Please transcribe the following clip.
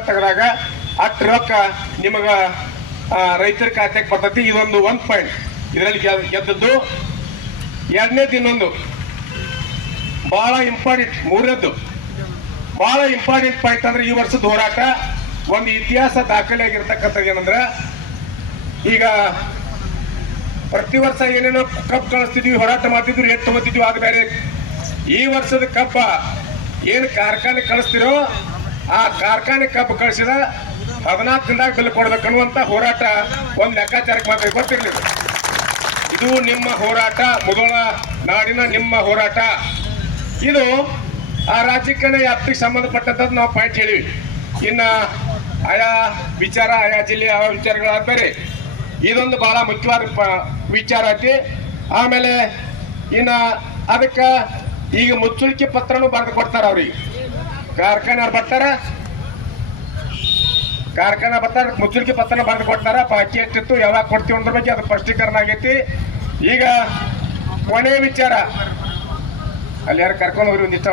ತೆಗೆದಾಗ ಅಷ್ಟು ರೊಕ್ಕ ನಿಮಗ ರೈತರ ಖಾತೆಗೆ ಬರ್ತೈತಿ. ಇದೊಂದು ಒಂದ್ ಪಾಯಿಂಟ್ ಇದರಲ್ಲಿ ಗೆದ್- ಗೆದ್ದದ್ದು ಎರಡನೇದು ಇನ್ನೊಂದು. ಬಹಳ ಇಂಪಾರ್ಟೆಂಟ್ ಮೂರನೇದ್ದು. ಬಹಳ ಇಂಪಾರ್ಟೆಂಟ್ ಪಾಯಿಂಟ್ ಅಂದ್ರೆ ಈ ವರ್ಷದ ಹೋರಾಟ ಒಂದು ಇತಿಹಾಸ ದಾಖಲೆ ಆಗಿರ್ತಕ್ಕಂಥದ್ದು ಏನಂದ್ರೆ, ಈಗ ಪ್ರತಿ ವರ್ಷ ಏನೇನೋ ಕಪ್ ಕಳಿಸ್ತಿದ್ವಿ ಹೋರಾಟ ಮಾಡ್ತಿದ್ವಿ ರೇಟ್ ತಗೋತಿದ್ವಿ, ಆಗ ಬೇರೆ ಈ ವರ್ಷದ ಕಪ್ಪ ಏನು ಕಾರ್ಖಾನೆ ಕಳಿಸ್ತಿರೋ ಆ ಕಾರ್ಖಾನೆ ಕಬ್ಬು ಕಳಿಸಿದ ಹದಿನಾಲ್ಕು ದಿನದಾಗ ಬಿಲ್ ಕೊಡ್ಬೇಕು ಅನ್ನುವಂತ ಹೋರಾಟ ಒಂದು ಲೆಕ್ಕಾಚಾರಕ್ಕೆ ಮಾತ್ರ ಗೊತ್ತಿರಲಿಲ್ಲ. ಇದು ನಿಮ್ಮ ಹೋರಾಟ, ಮುದೋಳ ನಾಡಿನ ನಿಮ್ಮ ಹೋರಾಟ. ಇದು ಆ ರಾಜ್ಯಕ್ಕೆ ವ್ಯಾಪ್ತಿಗೆ ಸಂಬಂಧಪಟ್ಟಂಥದ್ದು ನಾವು ಪಾಯಿಂಟ್ ಹೇಳಿವಿ. ಇನ್ನ ಆಯಾ ವಿಚಾರ, ಆಯಾ ಜಿಲ್ಲೆ ಆ ವಿಚಾರಗಳಾದ ಬೇರೆ. ಇದೊಂದು ಬಹಳ ಮುಖ್ಯವಾದ ವಿಚಾರ ಐತಿ. ಆಮೇಲೆ ಇನ್ನ ಅದಕ್ಕೆ ಈಗ ಮುಚ್ಚುಳಿಕೆ ಪತ್ರನೂ ಬರೆದು ಕೊಡ್ತಾರೆ ಅವ್ರಿಗೆ. ಕಾರ್ಖಾನೆ ಬರ್ತಾರ? ಕಾರ್ಖಾನೆ ಬರ್ತಾರ ಮುಚ್ಚುಳಿಕೆ ಪತ್ರನ ಬರೆದು ಕೊಡ್ತಾರ ಅಕ್ಕಿ ಎಷ್ಟಿತ್ತು, ಯಾವಾಗ ಕೊಡ್ತೀವಿ ಅಂದ್ರ ಬಗ್ಗೆ ಅದು ಸ್ಪಷ್ಟೀಕರಣ ಆಗೈತಿ. ಈಗ ಕೊನೆ ವಿಚಾರ. ಅಲ್ಲಿ ಯಾರು ಕರ್ಕೊಂಡು ಹೋಗ್ರಿ ಒಂದಿಷ್ಟ